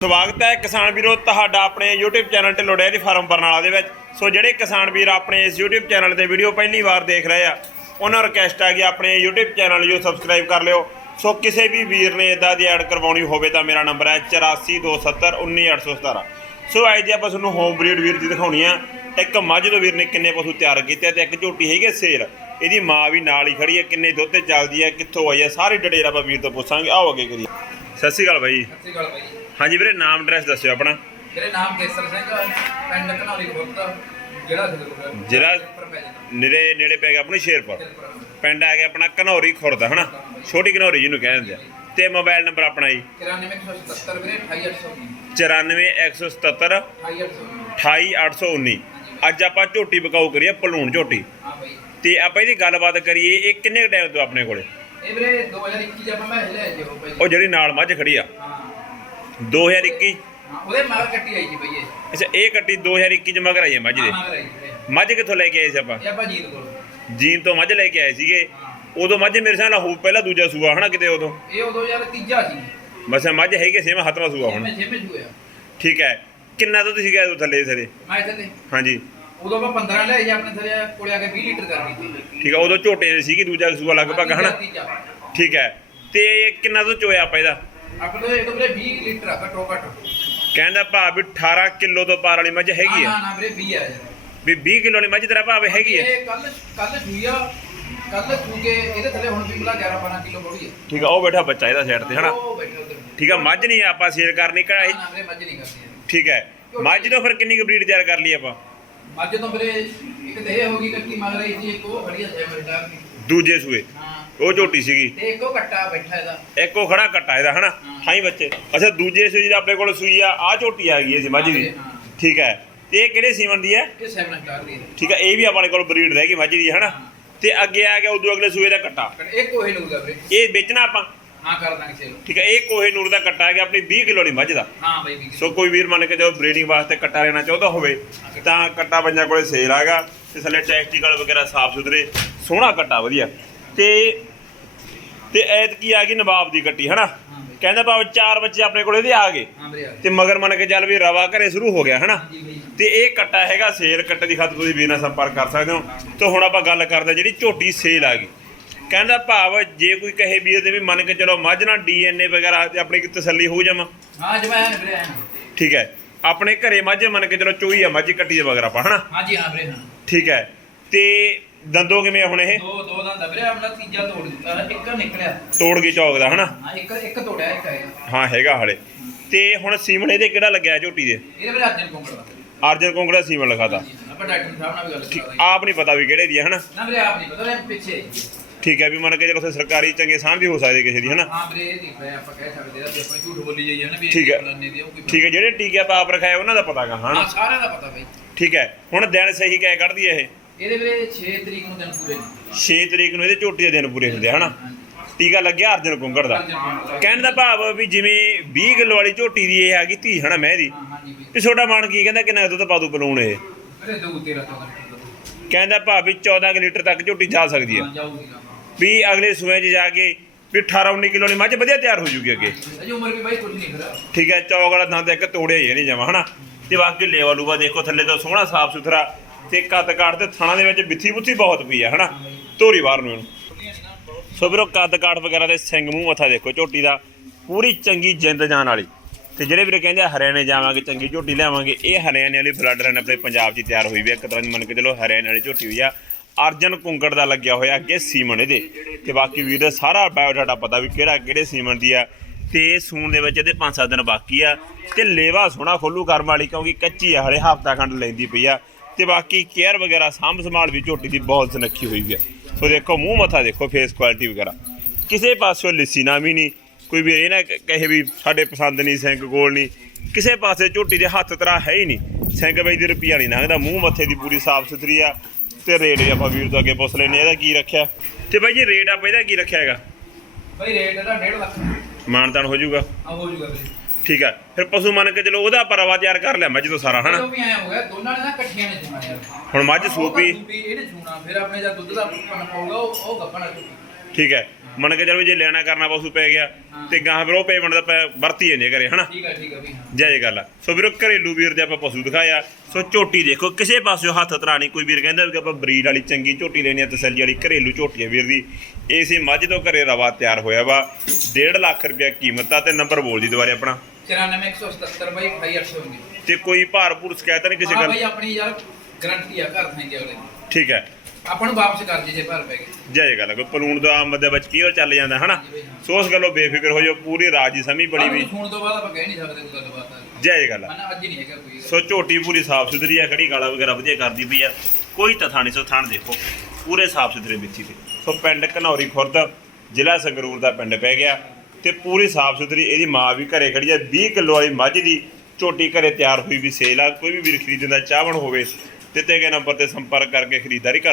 ਸਵਾਗਤ ਹੈ ਕਿਸਾਨ ਵੀਰੋ ਤੁਹਾਡਾ ਆਪਣੇ YouTube ਚੈਨਲ 'ਤੇ ਡੇਅਰੀ ਫਾਰਮ ਬਰਨਾਲਾ ਦੇ ਵਿੱਚ। ਸੋ ਜਿਹੜੇ ਕਿਸਾਨ ਵੀਰ ਆਪਣੇ ਇਸ YouTube ਚੈਨਲ ਤੇ ਵੀਡੀਓ ਪਹਿਲੀ ਵਾਰ ਦੇਖ ਰਹੇ ਆ, ਉਹਨਾਂ ਨੂੰ ਰਿਕਵੈਸਟ ਹੈ ਕਿ ਆਪਣੇ YouTube ਚੈਨਲ ਨੂੰ ਸਬਸਕ੍ਰਾਈਬ ਕਰ ਲਿਓ। ਸੋ ਕਿਸੇ ਵੀ ਵੀਰ ਨੇ ਇਦਾਂ ਦੀ ਐਡ ਕਰਵਾਉਣੀ ਹੋਵੇ ਤਾਂ ਮੇਰਾ ਨੰਬਰ ਹੈ 8427191817 ਸੋ ਅੱਜ ਦੀ ਆਪਾਂ ਤੁਹਾਨੂੰ ਹੋਮ ਬਰੀਡ ਵੀਰ ਦੀ ਦਿਖਾਉਣੀ ਆ। ਇੱਕ ਮੱਝ ਤੋਂ ਵੀਰ ਨੇ ਕਿੰਨੇ ਪਸ਼ੂ ਤਿਆਰ ਕੀਤੇ ਆ ਤੇ ਇੱਕ ਝੋਟੀ ਹੈਗੀ ਆ ਸੇਲ। ਇਹਦੀ ਮਾਂ ਵੀ ਨਾਲ ਹੀ ਖੜੀ ਹੈ ਕਿੰਨੇ ਦੁੱਧ ਤੇ ਚੱਲਦੀ ਹੈ ਕਿੱਥੋਂ ਆਈ ਹੈ ਸਾਰੀ ਡਿਟੇਲ ਆਪਾਂ ਵੀਰ ਤੋਂ ਪੁੱਛਾਂਗੇ। ਆਓ ਅੱਗੇ ਕਰੀਏ। ਸਤਿ ਸ਼੍ਰੀ ਅਕਾਲ ਬਾਈ। ਸਤਿ ਸ਼੍ਰੀ ਅਕਾਲ ਭਾਈ ਹਾਂਜੀ ਵੀਰੇ ਨਾਮ ਐਡਰੈਸ ਦੱਸਿਓ ਆਪਣਾ। ਮੇਰੇ ਨਾਮ ਕੇਸਰ ਸਿੰਘ ਪਿੰਡ ਘਨੌਲੀ ਖੁਰਦ ਜਿਹੜਾ ਜ਼ਿਲ੍ਹਾ ਜ਼ਿਲ੍ਹਾ? ਜਾਂਦਾ। ਨੇੜੇ ਨੇੜੇ ਪੈ ਗਿਆ ਆਪਣੀ ਸ਼ੇਰਪੁਰ। ਪਿੰਡ ਆ ਗਿਆ ਆਪਣਾ ਘਨੌਰੀ ਖੁਰਦ ਹਨਾ? ਛੋਟੀ ਘਨੌਰੀ ਜਿਹਨੂੰ ਕਹਿ ਦਿੰਦੇ ਆ। ਤੇ ਮੋਬਾਈਲ ਨੰਬਰ ਆਪਣਾ ਜੀ। 94177 ਵੀਰੇ 28819 94177 28819 28819 ਅੱਜ ਆਪਾਂ ਝੋਟੀ ਬਕਾਊ ਕਰੀਏ ਪਲੂਣ ਝੋਟੀ। ਹਾਂ ਭਾਈ ਤੇ ਆਪਾਂ ਇਹਦੀ ਗੱਲਬਾਤ ਕਰੀਏ ਇਹ ਕਿੰਨੇ ਟਾਈਮ ਤੋਂ ਆਪਣੇ ਕੋਲੇ? ਇਹ ਵੀਰੇ 2021 ਚ ਆਪਾਂ ਮੈਂ ਲੈ ਜੇ ਉਹ ਜਿਹੜੀ ਨਾਲ ਮੱਝ ਖੜੀ ਆ। ਹਾਂ। 2021 ਹਾਂ ਉਹਦੇ ਮਾਰ ਕੱਟੀ ਆਈ ਭਾਈ ਇਹ। ਅੱਛਾ ਇਹ ਕੱਟੀ 2021 ਚ ਮਗਰ ਆਈ ਹੈ ਮੱਝ ਦੇ? ਮਗਰ ਆਈ ਮੱਝ ਕਿੱਥੋਂ ਲੈ ਕੇ ਆਏ ਸੀ ਆਪਾਂ? ਇਹ ਆਪਾਂ ਜੀਤ ਕੋਲ। ਜੀਨ ਤੋਂ ਮੱਝ ਲੈ ਕੇ ਆਏ ਸੀਗੇ। ਉਦੋਂ ਮੱਝ ਮੇਰੇ ਸਾਹ ਨਾਲ ਹੋ ਪਹਿਲਾ ਦੂਜਾ ਸੂਆ ਹਨਾ ਕਿਤੇ ਉਦੋਂ? ਇਹ ਉਦੋਂ ਯਾਰ ਤੀਜਾ ਸੀ। ਇਹ ਮੱਝ ਹੈਗੀ ਸੇਮ ਹੱਥਵਾਂ ਸੂਆ ਹੁਣ। ਮੈਂ ਛੇਵੇਂ ਜੂਆ ਠੀਕ ਹੈ। ਕਿੰਨਾ ਤੋਂ ਤੁਸੀਂ ਗਏ ਥੱਲੇ ਥੱਲੇ ਮੈਂ ਥੱਲੇ। ਹਾਂਜੀ। ਉਦੋਂ ਆਪਾਂ 15 ਲੈ ਜੀ ਆਪਣੇ ਥੱਲੇ ਕੋਲੇ ਆ ਕੇ 20 ਲੀਟਰ ਕਰ ਗਈ ਸੀ। ਠੀਕ ਹੈ ਉਦੋਂ ਝੋਟੇ ਸੀਗੀ ਦੂਜਾ ਸੂਆ ਲਗਭਗ ਹਨਾ? ਤੀਜਾ। ਠੀਕ ਹੈ। ਤੇ ਕਿੰਨਾ ਤੋਂ ਚੋਇਆ ਆਪਾਂ ਇਹਦਾ? ਆਪਣੇ ਤੋਂ ਇਹ ਤੋਂ ਵੀਰੇ 20 ਲੀਟਰ ਆ ਘੱਟੋ ਘੱਟ। ਕਹਿੰਦਾ ਭਾਅ ਵੀ 18 ਕਿਲੋ ਤੋਂ ਪਾਰ ਵਾਲੀ ਮੱਝ ਹੈਗੀ ਆ। ਨਾ ਵੀਰੇ 20 ਆ ਯਾਰ। ਵੀ 20 ਕਿਲੋ ਵਾਲੀ ਮੱਝ ਤੇਰਾ ਭਾਅ ਹੈਗੀ ਆ। ਇਹ ਕੱਲ ਕੱਲ ਸੂਈਆ ਕੱਲ ਸੂ ਕੇ ਇਹਦੇ ਥੱਲੇ ਹੁਣ ਵੀ 11 12 ਕਿਲੋ ਬੋੜੀ ਹੈ ਠੀਕ ਆ ਉਹ ਬੈਠਾ ਬੱਚਾ ਇਹਦਾ ਸਾਈਡ ਤੇ ਹਨਾ? ਉਹ ਬੈਠਾ ਉਧਰ। ਠੀਕ ਆ ਮੱਝ ਨਹੀਂ ਆਪਾਂ ਸੇਲ ਕਰਨੀ ਕਢਾਈ ਨਾ ਵੀਰੇ ਮੱਝ ਨਹੀਂ ਕਰਦੀ ਇਹ। ਠੀਕ ਹੈ ਮੱਝ ਤੋਂ ਫਿਰ ਕਿੰਨੀ ਕੁ ਬਰੀਡ ਤਿਆਰ ਕਰ ਲਈ ਆਪਾਂ? ਮੱਝ ਤੋਂ ਵੀਰੇ ਇੱਕ ਤੇ ਇਹ ਹੋ ਗਈ ਕੱਟੀ ਮਗ ਰਹੀ ਸੀ ਇੱਕ ਉਹ ਖੜੀ ਮਿੰਟਾਂ ਦੀ ਦੂਜੇ ਸੂਏ। ਉਹ ਝੋਟੀ ਸੀਗੀ। ਤੇ ਇੱਕ ਕੱਟਾ ਬੈਠਾ ਇਹਦਾ। ਇੱਕ ਖੜਾ ਕੱਟਾ ਇਹਦਾ ਹਨਾ? ਹਾਈ ਬੱਚੇ। ਅੱਛਾ ਦੂਜੇ ਸੂਈ ਦਾ ਆਪਣੇ ਕੋਲ ਸੂਈ ਆ ਆ ਝੋਟੀ ਆ ਗਈ ਸੀ ਮੱਝ ਦੀ। ਹਾਂ। ਠੀਕ ਹੈ। ਤੇ ਇਹ ਕਿਹੜੇ ਸੀਮਨ ਦੀ ਹੈ? ਇਹ 7 ਸਟਾਰ ਦੀ ਹੈ। ਠੀਕ ਹੈ ਇਹ ਵੀ ਆਪਣੇ ਕੋਲ ਬਰੀਡ ਰਹਿ ਗਈ ਮੱਝ ਦੀ ਹਨਾ? ਤੇ ਅੱਗੇ ਆ ਗਿਆ ਉਦੋਂ ਅਗਲੇ ਸੂਏ ਦਾ ਕੱਟਾ। ਪਰ ਇਹ ਕੋਹੇ ਨੂਗਾ ਵੀਰੇ। ਇਹ ਵੇਚਣਾ ਆਪਾਂ? ਹਾਂ ਕਰ ਦਾਂਗੇ ਸੇਲ। ਠੀਕ ਹੈ ਇਹ ਕੋਹੇ ਨੂਰ ਦਾ ਕੱਟਾ ਹੈਗਾ ਆਪਣੀ 20 ਕਿਲੋ ਦੀ ਮੱਝ ਦਾ। ਹਾਂ ਬਾਈ ਵੀ ਸੋ ਕੋਈ ਵੀਰ ਮੰਨ ਕੇ ਜੋ ਬਰੀਡਿੰਗ ਵਾਸਤੇ ਕੱਟਾ ਲੈਣਾ ਚਾਹੁੰਦਾ ਹੋਵੇ ਤਾਂ ਕੱਟਾ ਪੰਜਾਂ ਕੋਲੇ ਸੇਲ ਆਗਾ ਤੇ ਥੱਲੇ ਟੈਕਟੀਕਲ ਵਗੈਰਾ ਸਾਫ਼ ਸੁਥਰੇ ਸੋਹਣਾ ਕੱਟਾ ਵਧੀਆ। ਤੇ ਤੇ ਐਤ ਕੀ ਆ ਗਈ ਨਵਾਬ ਦੀ ਕੱਟੀ ਹਨਾ? ਕਹਿੰਦਾ ਭਾਵੇਂ ਚਾਰ ਬੱਚੇ ਆਪਣੇ ਕੋਲੇ ਦੇ ਆ ਗਏ। ਹਾਂ ਵੀਰੇ ਆ ਤੇ ਮਗਰ ਮੰਨ ਕੇ ਚੱਲ ਵੀ ਰਵਾ ਘਰੇ ਸ਼ੁਰੂ ਹੋ ਗਿਆ ਹਨਾ? ਤੇ ਇਹ ਕੱਟਾ ਹੈਗਾ ਸੇਲ ਕੱਟੇ ਦੀ ਖਾਤਰ ਤੁਸੀਂ ਵੀਰ ਨਾਲ ਸੰਪਰਕ ਕਰ ਸਕਦੇ ਹੋ। ਤੇ ਹੁਣ ਆਪਾਂ ਗੱਲ ਕਰਦੇ ਜਿਹੜੀ ਝੋਟੀ ਸੇਲ ਆ ਗਈ। ਕਹਿੰਦਾ ਭਾਵ ਜੇ ਕੋਈ ਕਹੇ ਵੀਰ ਦੇ ਵੀ ਮੰਨ ਕੇ ਚਲੋ ਮੱਝ ਨਾਲ ਡੀਐਨਏ ਵਗੈਰਾ ਤੇ ਆਪਣੀ ਕੀ ਤਸੱਲੀ ਹੋ ਜਾਵਾਂ। ਹਾਂ ਜਮੈਨ ਵੀਰੇ ਠੀਕ ਹੈ। ਆਪਣੇ ਘਰੇ ਮੱਝ ਮੰਨ ਕੇ ਚਲੋ ਚੋਈ ਆ ਮੱਝ ਕੱਟੀ ਦੇ ਵਗਰ ਆਪਾਂ ਹਨਾ? ਹਾਂ ਜੀ ਹਾਂ ਵੀਰੇ ਹਾਂ। ਠੀਕ ਹੈ। ਤੇ ਦੰਦੋਂ ਕਿਵੇਂ ਆ ਹੁਣ ਇਹ? ਦੋ ਦੋ ਦਾ ਦਬਰੇ ਆਪਣਾ ਤੀਜਾ ਤੋੜ ਦਿੱਤਾ ਇੱਕ ਨਿਕਲਿਆ। ਤੋੜ ਕੇ ਚੌਕ ਦਾ ਹਨਾ? ਹਾਂ ਇੱਕ ਇੱਕ ਤੋੜਿਆ ਇੱਕ ਆਏਗਾ ਹਾਂ ਹੈਗਾ ਹਲੇ। ਤੇ ਹੁਣ ਸੀਮਨ ਇਹਦੇ ਕਿਹੜਾ ਲੱਗਿਆ ਝੋਟੀ ਦੇ? ਇਹਦੇ ਵੀਰੇ ਅਰਜਨ ਕੋਂਕੜ ਦਾ। ਅਰਜਨ ਕੋਂਗੜਾ ਸੀਮਨ ਲਿਖਾਤਾ। ਆਪਾਂ ਡਾਕਟਰ ਸਾਹਿਬ ਨਾਲ ਵੀ ਗੱਲ ਕਰਾਂਗੇ। ਆਪ ਨਹੀਂ ਪਤਾ ਵੀ ਕਿਹੜੇ ਦੀ ਹੈ ਹਨਾ? ਨਾ ਵੀਰੇ ਆਪ ਨਹੀਂ ਪਤਾ ਪਿੱਛੇ ਜੀ। ਠੀਕ ਹੈ ਵੀ ਮੰਨ ਕੇ ਚਲੋ ਉੱਥੇ ਸਰਕਾਰੀ ਚੰਗੇ ਸਾਂਝ ਵੀ ਹੋ ਸਕਦੀ ਕਿਸੇ ਦੀ ਹਨਾ? ਹਾਂ ਵੀਰੇ ਇਹ ਦੇਖ ਰਿਹਾ ਆਪਾਂ ਕਹਿ ਸਕਦੇ ਆ ਤੇ ਆਪਾਂ ਝੂਠ ਬੋਲੀ ਜਾਈਏ ਨਾ ਵੀ ਠੀਕ ਹੈ। ਕੋਈ ਠੀਕ ਹੈ ਜਿਹੜੇ ਟੀਕੇ ਆਪਾਂ ਆਪ ਰਖਾਏ ਉਹਨਾਂ ਦਾ ਪਤਾਗਾ ਹਨਾ? ਹਾਂ ਸਾਰਿਆਂ ਦਾ ਪਤਾ ਬਾਈ। ਠੀਕ ਹੈ ਹੁਣ ਦਿਨ ਸਹੀ ਕਹਿ ਕੱਢਦੀ ਇਹ? ਇਹਦੇ ਵੀਰੇ 6 ਤਰੀਕ ਨੂੰ ਦਿਨ ਪੂਰੇ ਨੇ 6 ਤਰੀਕ ਨੂੰ ਇਹਦੇ ਝੋਟੀ ਦੇ ਦਿਨ ਪੂਰੇ ਹੁੰਦੇ ਹਨਾ? ਟੀਕਾ ਲੱਗਿਆ ਅਰਜਨ ਕੁੰਗੜ ਦਾ। ਅਰਜਨ ਕੋਂਕੜ ਦਾ। ਕਹਿਣ ਦਾ ਭਾਵ ਵੀ ਜਿਵੇਂ 20 ਕਿਲੋ ਵਾਲੀ ਝੋਟੀ ਦੀ ਇਹ ਆ ਗਈ ਧੀ ਹਨਾ ਮੈਂ ਦੀ ਤੇ ਛੋਟਾ ਮਨ ਕੀ ਕਹਿੰਦਾ ਕਿੰਨਾ ਦੁੱਧ ਪਾ ਦੂ ਪਲੂਣ ਇਹ? ਵੀਰੇ ਦੋ 13 ਤੋਂ ਕਹਿੰਦਾ ਭਾਵ ਵੀ 14 ਕੁ ਲੀਟਰ ਤੱਕ ਝੋਟੀ ਜਾ ਸਕਦੀ ਆ। ਵੀ ਅਗਲੇ ਸੂਏ 'ਚ ਜਾ ਕੇ ਵੀ 18 19 ਕਿਲੋ ਦੀ ਮੱਝ ਵਧੀਆ ਤਿਆਰ ਹੋ ਜੂਗੀ ਅੱਗੇ। ਅਜੇ ਉਮਰ ਵੀ ਬਾਈ ਕੁਝ ਨਹੀਂ ਖੜਾ ਠੀਕ ਹੈ ਚੌਕ ਵਾਲਾ ਦੰਦ ਇੱਕ ਤੋੜਿਆ ਹੀ ਨਹੀਂ ਜਾਵਾ ਹਨਾ? ਤੇ ਬਾਕੀ ਲੇਵਾ ਲੂਵਾ ਦੇਖੋ ਥੱਲੇ ਤੋਂ ਸੋਹਣਾ ਸਾਫ਼ ਸੁਥਰਾ ਤੇ ਕੱਦ ਕਾਠ ਤੇ ਥਣਾ ਦੇ ਵਿੱਚ ਬਿੱਥੀ ਬੁੱਥੀ ਬਹੁਤ ਪਈ ਆ, ਹਨਾ? ਧੋਰੀ ਬਾਹਰ ਨੂੰ ਇਹਨੂੰ। ਸੋ ਵੀਰੋ, ਕੱਦ ਕਾਠ ਵਗੈਰਾ ਦੇ ਸਿੰਘ ਮੂੰਹ ਮੱਥਾ ਦੇਖੋ, ਝੋਟੀ ਦਾ। ਪੂਰੀ ਚੰਗੀ ਜਿੰਦ ਜਾਨ ਵਾਲੀ। ਤੇ ਜਿਹੜੇ ਵੀਰੇ ਕਹਿੰਦੇ ਆ, ਹਰਿਆਣੇ ਜਾਵਾਂਗੇ, ਚੰਗੀ ਝੋਟੀ ਲਿਆਵਾਂਗੇ, ਇਹ ਹਰਿਆਣੇ ਵਾਲੀ ਬਲੱਡ ਲਾਈਨ ਆਪਣੇ ਪੰਜਾਬ 'ਚ ਤਿਆਰ ਹੋਈ ਵੀ ਇੱਕ ਤਰ੍ਹਾਂ ਦੀ ਮੰਨ ਕੇ ਚਲੋ, ਹਰਿਆਣੇ ਵਾਲੀ ਝੋਟੀ ਹੋਈ ਆ। ਅਰਜਨ ਕੁੰਗੜ ਦਾ ਲੱਗਿਆ ਹੋਇਆ ਅੱਗੇ ਸੀਮਨ ਇਹਦੇ। ਤੇ ਬਾਕੀ ਵੀਰ ਦਾ ਸਾਰਾ ਬਾਇਓਡਾਟਾ ਪਤਾ ਵੀ ਕਿਹੜਾ ਕਿਹੜੇ ਸੀਮਨ ਦੀ ਆ। ਤੇ ਸੂਣ ਦੇ ਵਿੱਚ ਇਹਦੇ 5-7 ਦਿਨ ਬਾਕੀ ਆ। ਤੇ ਲੇਵਾ ਸੋਹਣਾ ਖੋਲੂ ਕਰਮ ਵਾਲੀ, ਕਿਉਂਕਿ ਕੱਚੀ ਆ, ਹਲੇ ਹਫਤਾ ਖੰਡ ਲੈਂਦੀ ਪਈ ਆ। ਤੇ ਬਾਕੀ ਕੇਅਰ ਵਗੈਰਾ ਸਾਂਭ ਸੰਭਾਲ ਵੀ ਝੋਟੀ ਦੀ ਬਹੁਤ ਸੁਨੱਖੀ ਹੋਈ ਹੈ। ਸੋ ਦੇਖੋ ਮੂੰਹ ਮੱਥਾ ਦੇਖੋ ਫੇਸ ਕੁਆਲਿਟੀ ਵਗੈਰਾ। ਕਿਸੇ ਪਾਸੋਂ ਲਿੱਸੀ ਨਾ ਵੀ ਨਹੀਂ। ਕੋਈ ਵੀ ਇਹ ਨਾ ਕਹੇ ਵੀ ਸਾਡੇ ਪਸੰਦ ਨਹੀਂ ਸਿੰਘ ਕੋਲ ਨਹੀਂ। ਕਿਸੇ ਪਾਸੇ ਝੋਟੀ ਦੇ ਹੱਥ ਤਰਾ ਹੈ ਹੀ ਨਹੀਂ। ਸਿੰਘ ਬਈ ਦੀ ਰੁਪਈਆ ਨਹੀਂ ਲੰਘਦਾ। ਮੂੰਹ ਮੱਥੇ ਦੀ ਪੂਰੀ ਸਾਫ਼ ਸੁਥਰੀ ਆ। ਤੇ ਰੇਟ ਆਪਾਂ ਵੀਰ ਤੋਂ ਅੱਗੇ ਪੁੱਛ ਲੈਨੇ ਇਹਦਾ ਕੀ ਰੱਖਿਆ? ਤੇ ਬਾਈ ਜੀ ਰੇਟ ਆਪਾਂ ਇਹਦਾ ਕੀ ਰੱਖਿਆ ਹੈਗਾ? ਬਾਈ ਰੇਟ ਇਹਦਾ 1.5 ਲੱਖ। ਮਾਨਤਾਨ ਹੋ ਜਾਊਗਾ। ਆ ਹੋ ਜੂਗਾ ਵੀਰੇ ਠੀਕ ਆ। ਫਿਰ ਪਸ਼ੂ ਮੰਨ ਕੇ ਚਲੋ ਉਹਦਾ ਪਰਵਾ ਤਿਆਰ ਕਰ ਲਿਆ ਮੱਝ ਤੋਂ ਸਾਰਾ ਹਨਾ? ਉਹ ਵੀ ਆਇਆ ਹੋ ਗਿਆ ਦੋਨਾਂ ਨੇ ਨਾ ਇਕੱਠੀਆਂ ਨੇ ਸੁਣਾ ਯਾਰ ਹੁਣ ਮੱਝ ਸੂਪੀ ਸੂਪੀ ਇਹਨੇ ਸੁਣਾ ਫਿਰ ਆਪਣੇ ਜਦ ਦੁੱਧ ਦਾ ਪਨ ਪਾਊਗਾ ਉਹ ਉਹ ਗੱਪਣਾ ਠੀਕ ਹੈ ਮੰਨ ਕੇ ਚੱਲ ਜੇ ਲੈਣਾ ਕਰਨਾ ਪਸ਼ੂ ਪੈ ਗਿਆ ਤੇ ਗਾਂ ਫਿਰ ਉਹ ਪੇਮੈਂਟ ਦਾ ਵਰਤੀ ਜਾਂਦੇ ਘਰੇ ਹਨਾ? ਠੀਕ ਹੈ ਠੀਕ ਹੈ ਵੀ ਹਾਂ। ਜੈ ਜੈ ਗੱਲ ਆ। ਸੋ ਵੀਰੋ ਘਰੇਲੂ ਵੀਰ ਦੇ ਆਪਾਂ ਪਸ਼ੂ ਦਿਖਾਇਆ। ਸੋ ਝੋਟੀ ਦੇਖੋ ਕਿਸੇ ਪਾਸਿਓ ਹੱਥ ਤਰਾ ਨਹੀਂ ਕੋਈ ਵੀਰ ਕਹਿੰਦਾ ਵੀ ਆਪਾਂ ਬਰੀਡ ਵਾਲੀ ਚੰਗੀ ਝੋਟੀ ਲੈਣੀ ਆ ਤਸੱਲੀ ਵਾਲੀ ਘਰੇਲੂ ਝੋਟੀ ਆ ਵੀਰ ਦੀ। ਇਸੇ ਮੱਝ ਤੋਂ ਘਰੇ ਰਵਾ ਤਿਆਰ ਹੋਇਆ ਵਾ। 1.5 ਲੱਖ ਰੁਪਇਆ ਕੀਮਤ ਆ ਤੇ ਨੰਬਰ ਬੋਲ ਦੀ ਦੁਬਾਰੇ ਆਪਣਾ। 94177 ਬਾਈ 2819 ਤੇ ਕੋਈ ਭਾਰਪੂਰ ਸ਼ਿਕਾਇਤ ਨਹੀਂ ਕਿਸੇ ਹਾਂ ਗੱਲ ਬਾਈ ਆਪਣੀ ਯਾਰ ਗਰੰਟੀ ਆ ਘਰ ਥਾਂ ਦੇ ਅਗਲੇ ਦੀ। ਠੀਕ ਹੈ। ਆਪਾਂ ਨੂੰ ਵਾਪਸ ਕਰ ਜੇ ਜੇ ਭਰ ਪੈ ਗਏ ਜੈ ਜੈ ਗੱਲ। ਕੋਈ ਪਲੂਣ ਦਾ ਆਮਦ ਦੇ ਵਿੱਚ ਕੀ ਉਹ ਚੱਲ ਜਾਂਦਾ ਹਨਾ? ਸੋ ਉਸ ਗੱਲੋਂ ਬੇਫਿਕਰ ਹੋ ਜਾਓ ਪੂਰੀ ਰਾਜੀ ਸਮੀ ਬੜੀ ਵੀ। ਫੋਨ ਤੋਂ ਬਾਅਦ ਆਪਾਂ ਕਹਿ ਨਹੀਂ ਸਕਦੇ ਕੋਈ ਗੱਲਬਾਤ ਆ। ਜੈ ਜੈ ਗੱਲ। ਮਨਾ ਅੱਜ ਹੀ ਨਹੀਂ ਹੈਗਾ ਕੋਈ। ਸੋ ਝੋਟੀ ਪੂਰੀ ਸਾਫ਼ ਸੁਥਰੀ ਆ ਖੜੀ ਗਾਲਾ ਵਗੈਰਾ ਵਧੀਆ ਕਰਦੀ ਪਈ ਆ। ਕੋਈ ਤਥਾ ਨਹੀਂ ਸੋ ਥਣ ਦੇਖੋ ਪੂਰੇ ਸਾਫ਼ ਸੁਥਰੇ ਵਿੱਚੀ ਤੇ। ਸੋ ਪਿੰਡ ਘਨੌਰੀ ਖੁਰਦ ਜ਼ਿਲ੍ਹਾ ਸੰਗਰੂਰ ਦਾ ਪਿੰਡ ਪੈ ਗਿਆ। ਤੇ ਪੂਰੀ ਸਾਫ਼ ਸੁਥਰੀ ਇਹਦੀ ਮਾਂ ਵੀ ਘਰੇ ਖੜੀ ਆ। 20 ਕਿਲੋ ਵਾਲੀ ਮੱਝ ਦੀ ਝੋਟੀ ਘਰੇ ਤਿਆਰ ਹੋਈ ਵੀ ਸੇਲ ਆ। ਕੋਈ ਵੀ ਵੀਰ ਖਰੀਦਣ ਦਾ ਚਾਹਵਣ ਹੋਵੇ ਦਿੱਤੇ ਗਏ ਨੰਬਰ ਤੇ ਸੰਪਰਕ ਕਰਕੇ ਖਰੀਦਦਾਰੀ ਕਰ